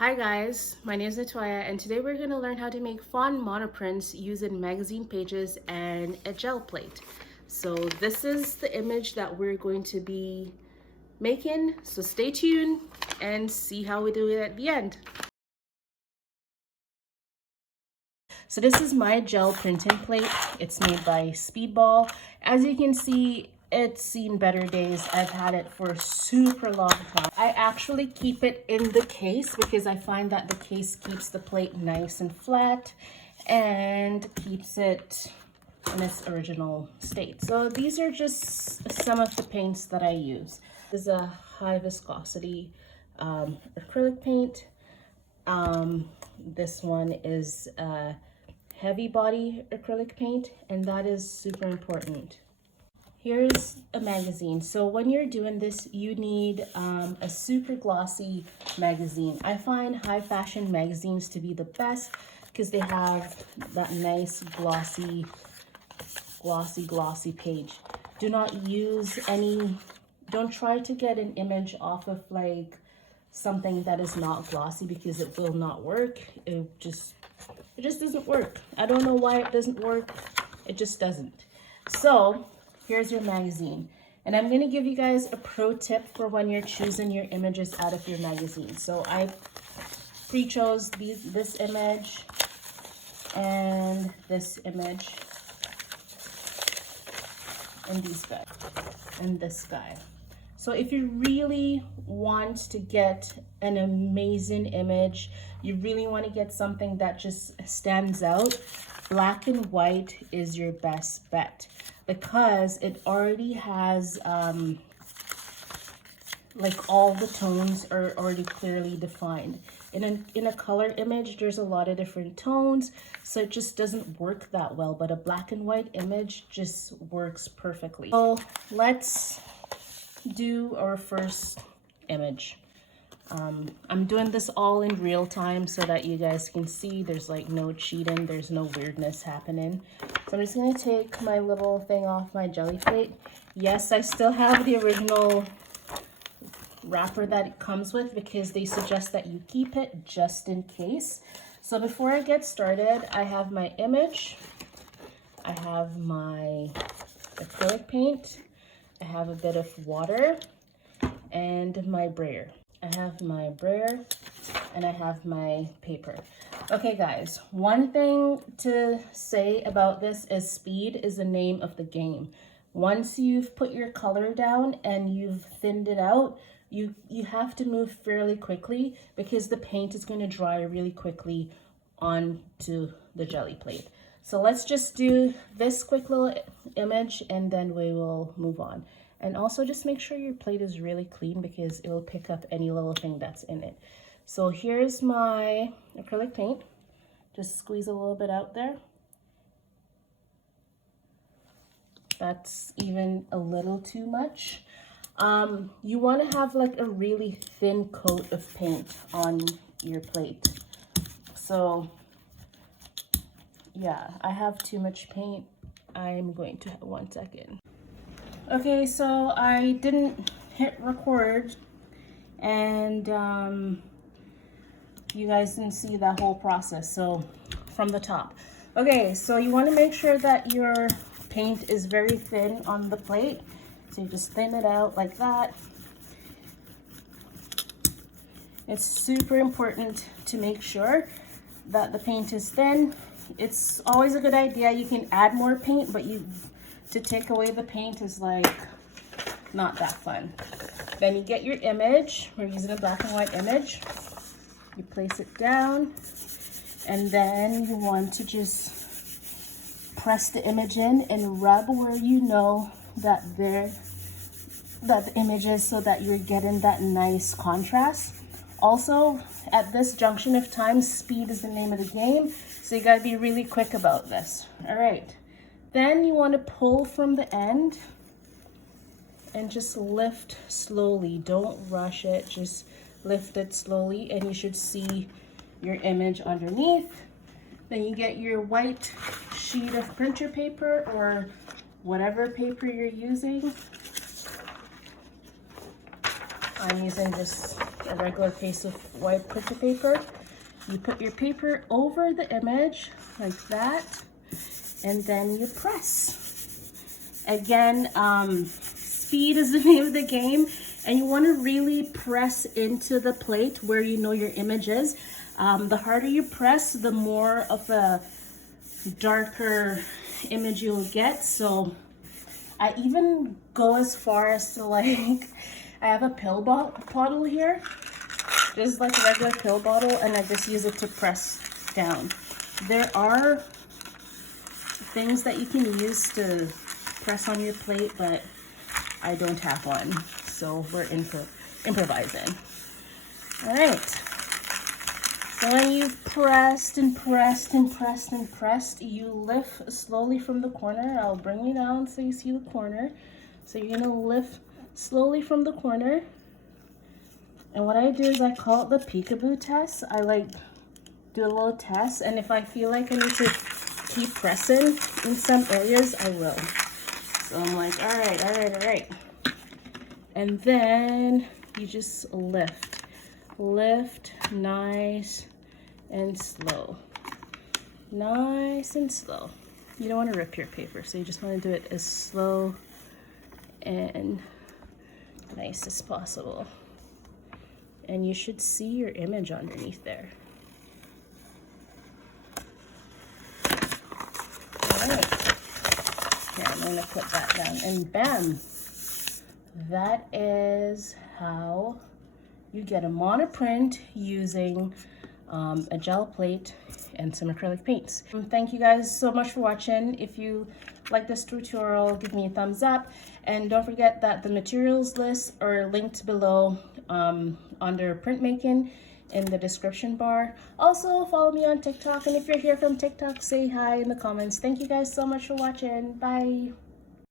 Hi guys, my name is Natoya and today we're going to learn how to make fun monoprints using magazine pages and a gel plate. So this is the image that we're going to be making, so stay tuned and see how we do it at the end. So this is my gel printing plate. It's made by Speedball. As you can see, it's seen better days. I've had it for a super long time. I actually keep it in the case because I find that the case keeps the plate nice and flat and keeps it in its original state. So these are just some of the paints that I use. This is a high viscosity acrylic paint. This one is heavy body acrylic paint, and that is super important. Here's a magazine. So when you're doing this, you need a super glossy magazine. I find high fashion magazines to be the best because they have that nice glossy page. Do not use any, don't try to get an image off of like something that is not glossy because it will not work. It just doesn't work. I don't know why it doesn't work. It just doesn't. So here's your magazine. And I'm going to give you guys a pro tip for when you're choosing your images out of your magazine. So I pre-chose this image and this image and these guys and this guy. So if you really want to get an amazing image, you really want to get something that just stands out, black and white is your best bet because it already has like all the tones are already clearly defined. In a color image, there's a lot of different tones, so it just doesn't work that well, but a black and white image just works perfectly. So let's do our first image. I'm doing this all in real time so that you guys can see there's like no cheating, there's no weirdness happening. So I'm just going to take my little thing off my jelly plate. Yes, I still have the original wrapper that it comes with because they suggest that you keep it just in case. So before I get started, I have my image, I have my acrylic paint, I have a bit of water, and my Breyer. I have my Breyer and I have my paper. Okay guys, one thing to say about this is speed is the name of the game. Once you've put your color down and you've thinned it out, you have to move fairly quickly because the paint is going to dry really quickly onto the jelly plate. So let's just do this quick little image and then we will move on. And also just make sure your plate is really clean because it will pick up any little thing that's in it. So here's my acrylic paint. Just squeeze a little bit out there. That's even a little too much. You want to have like a really thin coat of paint on your plate. So yeah, I have too much paint. I'm going to have 1 second. Okay, so I didn't hit record and you guys didn't see that whole process. So from the top. Okay, so you want to make sure that your paint is very thin on the plate. So you just thin it out like that. It's super important to make sure that the paint is thin. It's always a good idea. You can add more paint, but to take away the paint is like not that fun. Then you get your image. We're using a black and white image. You place it down and then you want to just press the image in and rub where you know that the image is so that you're getting that nice contrast. Also, at this junction of time, speed is the name of the game, so you gotta be really quick about this. All right. Then you want to pull from the end and just lift slowly. Don't rush it, just lift it slowly and you should see your image underneath. Then you get your white sheet of printer paper or whatever paper you're using. I'm using this a regular piece of white printer paper. You put your paper over the image like that, and then you press. Again, speed is the name of the game, and you want to really press into the plate where you know your image is. The harder you press, the more of a darker image you'll get. So I even go as far as to, like, I have a pill bottle here, just like a regular pill bottle, and I just use it to press down. There are things that you can use to press on your plate, but I don't have one, so we're improvising. All right, so when you've pressed and pressed and pressed and pressed, you lift slowly from the corner. I'll bring you down so you see the corner. So you're gonna lift slowly from the corner. And what I do is I call it the peekaboo test. I like do a little test, and if I feel like I need to keep pressing in some areas, I will. So I'm like, all right. And then you just lift, nice and slow. Nice and slow. You don't want to rip your paper, so you just want to do it as slow and nice as possible. And you should see your image underneath there. All right. Here, I'm gonna put that down, and bam! That is how you get a monoprint using a gel plate and some acrylic paints. Thank you guys so much for watching. If you like this tutorial, give me a thumbs up, and don't forget that the materials list are linked below under printmaking in the description bar. Also follow me on TikTok, and if you're here from TikTok, say hi in the comments. Thank you guys so much for watching. Bye.